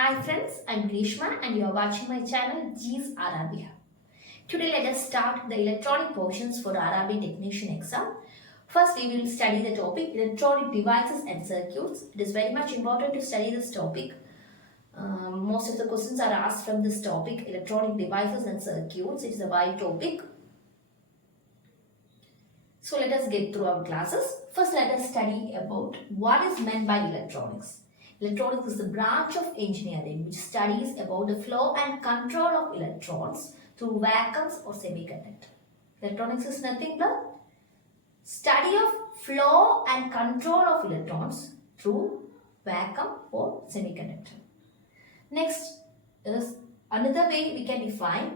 Hi friends, I'm Greeshma and you are watching my channel G's RRB. Today let us start the electronic portions for RRB Technician exam. First we will study the topic electronic devices and circuits. It is very much important to study this topic. Most of the questions are asked from this topic electronic devices and circuits. It is a wide topic. So let us get through our classes. First let us study about what is meant by electronics. Electronics is the branch of engineering which studies about the flow and control of electrons through vacuums or semiconductor. Electronics is nothing but study of flow and control of electrons through vacuum or semiconductor. Next is another way we can define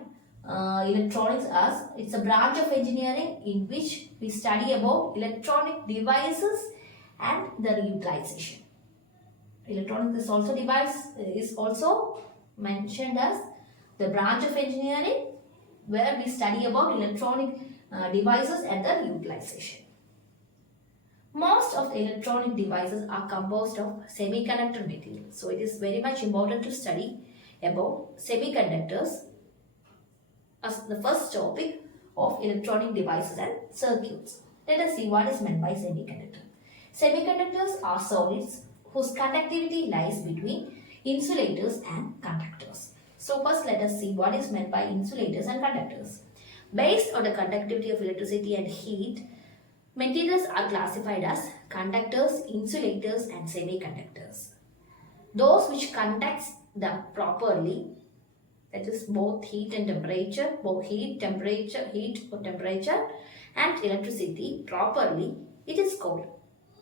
electronics as it's a branch of engineering in which we study about electronic devices and their utilization. Electronics is also mentioned as the branch of engineering where we study about electronic devices and their utilization. Most of the electronic devices are composed of semiconductor material. So it is very much important to study about semiconductors as the first topic of electronic devices and circuits. Let us see what is meant by semiconductor. Semiconductors are solids whose conductivity lies between insulators and conductors. So first let us see what is meant by insulators and conductors. Based on the conductivity of electricity and heat, materials are classified as conductors, insulators and semiconductors. Those which conduct them properly, that is both heat or temperature and electricity properly, it is called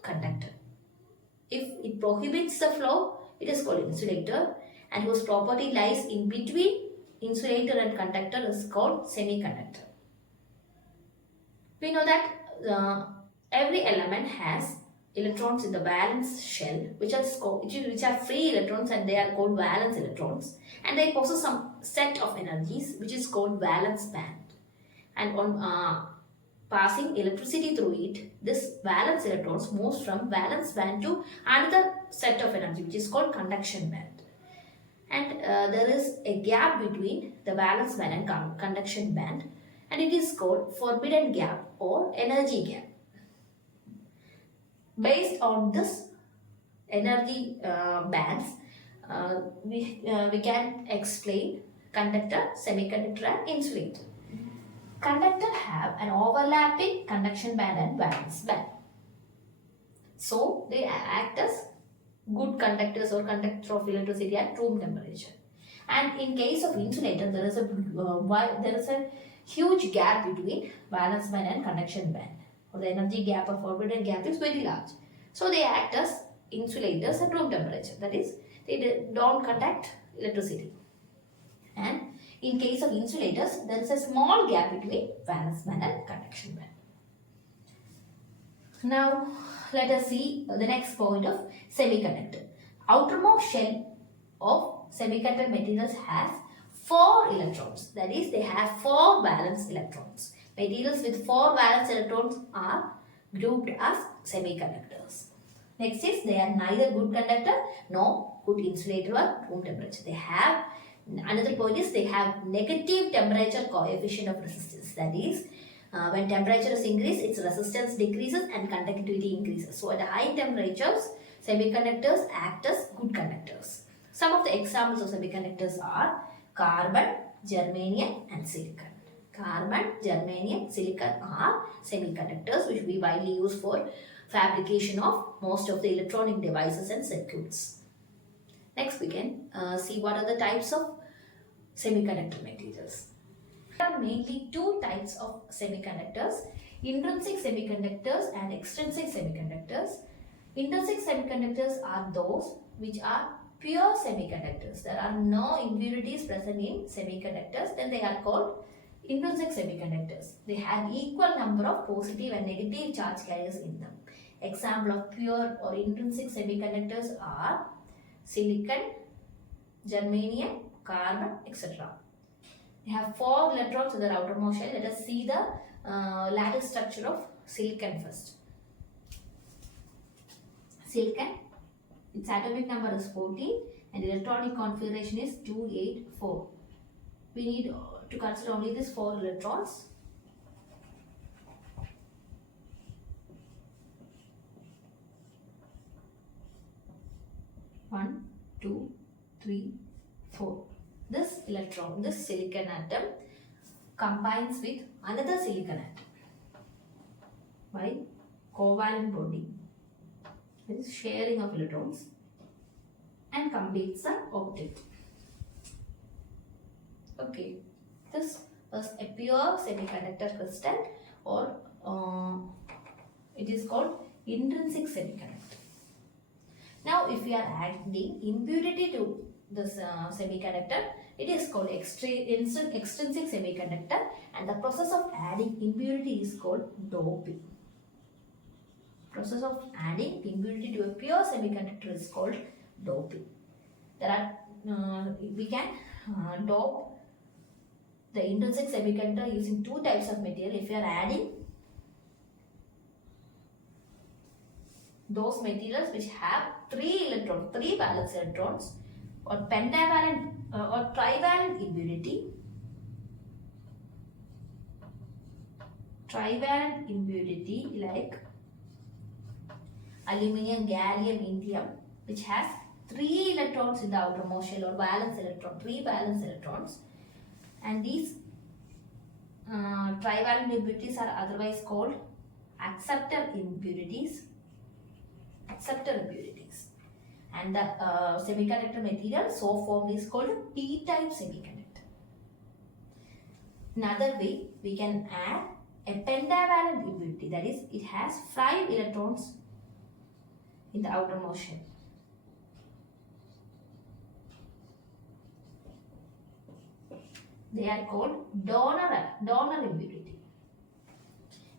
conductor. If it prohibits the flow, it is called insulator, and whose property lies in between insulator and conductor is called semiconductor. We know that every element has electrons in the valence shell, which are free electrons and they are called valence electrons, and they possess some set of energies which is called valence band. And on passing electricity through it, this valence electrons moves from valence band to another set of energy which is called conduction band. And there is a gap between the valence band and conduction band, and it is called forbidden gap or energy gap. Based on this energy bands, we can explain conductor, semiconductor and insulator. Conductor have an overlapping conduction band and valence band. So they act as good conductors or conductor of electricity at room temperature. And in case of insulator, there is a huge gap between valence band and conduction band. Or the energy gap or forbidden gap is very large. So they act as insulators at room temperature. That is, they don't conduct electricity. And in case of insulators, there is a small gap between valence band and conduction band. Now, let us see the next point of semiconductor. Outermost shell of semiconductor materials has 4 electrons. That is, they have 4 valence electrons. Materials with 4 valence electrons are grouped as semiconductors. Next is, they are neither good conductor nor good insulator at room temperature. They have another point is they have negative temperature coefficient of resistance. That is, when temperature is increased, its resistance decreases and conductivity increases. So at high temperatures, semiconductors act as good conductors. Some of the examples of semiconductors are carbon, germanium and silicon. Carbon, germanium, silicon are semiconductors which we widely use for fabrication of most of the electronic devices and circuits. Next we can see what are the types of semiconductor materials. There are mainly 2 types of semiconductors, intrinsic semiconductors and extrinsic semiconductors. Intrinsic semiconductors are those which are pure semiconductors. There are no impurities present in semiconductors, then they are called intrinsic semiconductors. They have equal number of positive and negative charge carriers in them. Example of pure or intrinsic semiconductors are silicon, germanium, carbon, etc. They have 4 electrons in their outermost shell. Let us see the lattice structure of silicon first. Silicon, its atomic number is 14. and electronic configuration is 284. We need to consider only these 4 electrons. One, two, three, 4. This electron, this silicon atom combines with another silicon atom by covalent bonding. That is sharing of electrons and completes the octet. Okay, this is a pure semiconductor crystal, or it is called intrinsic semiconductor. Now, if we are adding impurity to this semiconductor, it is called extrinsic semiconductor, and the process of adding impurity is called doping. Process of adding impurity to a pure semiconductor is called doping. There are we can dope the intrinsic semiconductor using 2 types of material. If you are adding those materials which have 3 valence electrons, or pentavalent or trivalent impurity. Trivalent impurity like aluminium, gallium, indium, which has 3 electrons in the outermost shell, or valence electron, 3 valence electrons, and these trivalent impurities are otherwise called acceptor impurities. And the semiconductor material so formed is called p-type semiconductor. Another way, we can add a pentavalent impurity, that is, it has 5 electrons in the outermost shell. They are called donor impurity.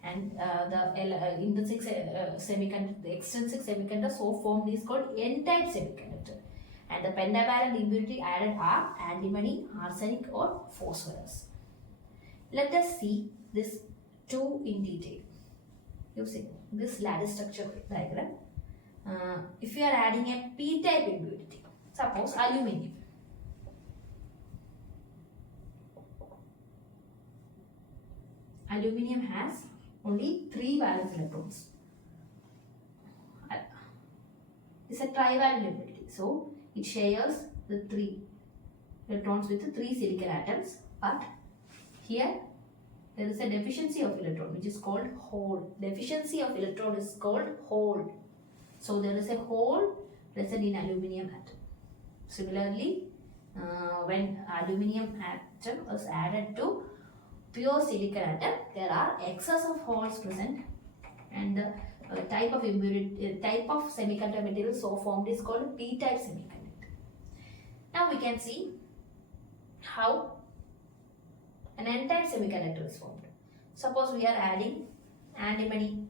And the intrinsic semiconductor, the extrinsic semiconductor so formed is called n-type semiconductor. And the pentavalent impurity added are antimony, arsenic, or phosphorus. Let us see this 2 in detail using this ladder structure diagram. If you are adding a p-type impurity, suppose aluminium. Aluminium has only 3 valence electrons. It's a trivalent impurity, so it shares the 3 electrons with the 3 silicon atoms, but here there is a deficiency of electron, which is called hole. Deficiency of electron is called hole. So there is a hole present in aluminium atom. Similarly, when aluminium atom is added to pure silicon atom, there are excess of holes present, and the type of semiconductor material so formed is called p-type semiconductor. Now we can see how an n-type semiconductor is formed. Suppose we are adding antimony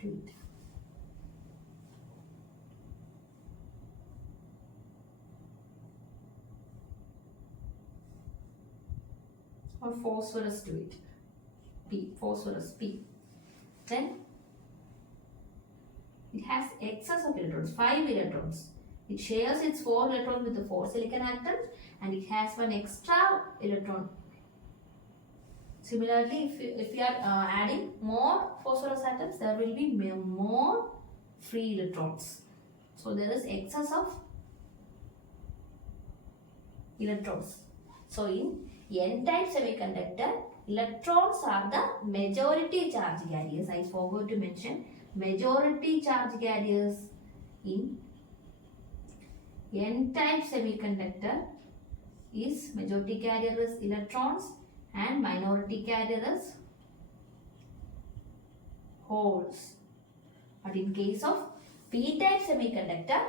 to it. Or phosphorus to it, phosphorus P. Then it has excess of electrons, 5 electrons. It shares its 4 electrons with the 4 silicon atoms, and it has 1 extra electron. Similarly, if you are adding more phosphorus atoms, there will be more free electrons. So there is excess of electrons. So in n-type semiconductor, electrons are the majority charge carriers. I forgot to mention majority charge carriers in n-type semiconductor is majority carrier is electrons and minority carrier is holes. But in case of p-type semiconductor,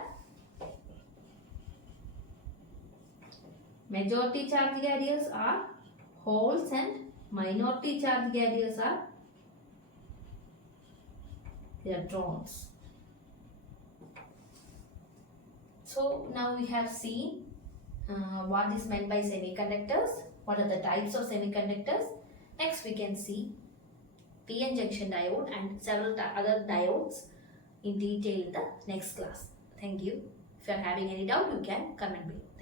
majority charge carriers are holes and minority charge carriers are electrons. So now we have seen what is meant by semiconductors, what are the types of semiconductors. Next we can see PN junction diode and several other diodes in detail in the next class. Thank you. If you are having any doubt, you can comment below.